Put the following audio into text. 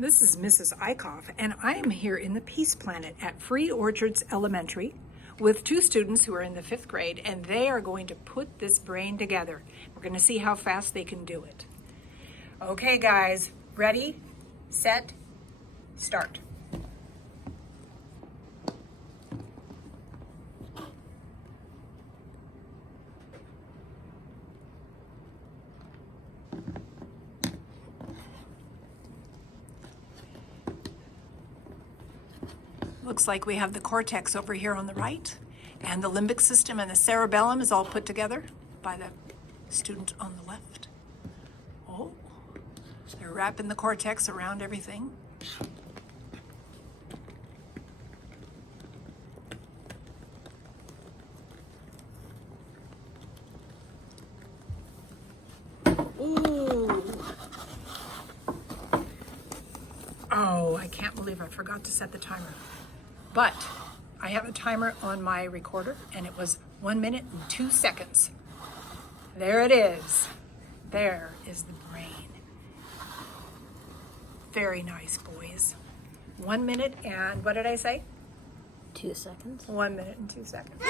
This is Mrs. Eichhoff, and I am here in the Peace Planet at Free Orchards Elementary with two students who are in the 5th grade, and they are going to put this brain together. We're going to see how fast they can do it. Okay, guys, ready, set, start. Looks like we have the cortex over here on the right, and the limbic system and the cerebellum is all put together by the student on the left. Oh, they're wrapping the cortex around everything. Ooh. Oh, I can't believe I forgot to set the timer. But I have a timer on my recorder, and it was 1 minute and 2 seconds. There it is. There is the brain. Very nice, boys. 1 minute and, what did I say? 2 seconds. 1 minute and 2 seconds.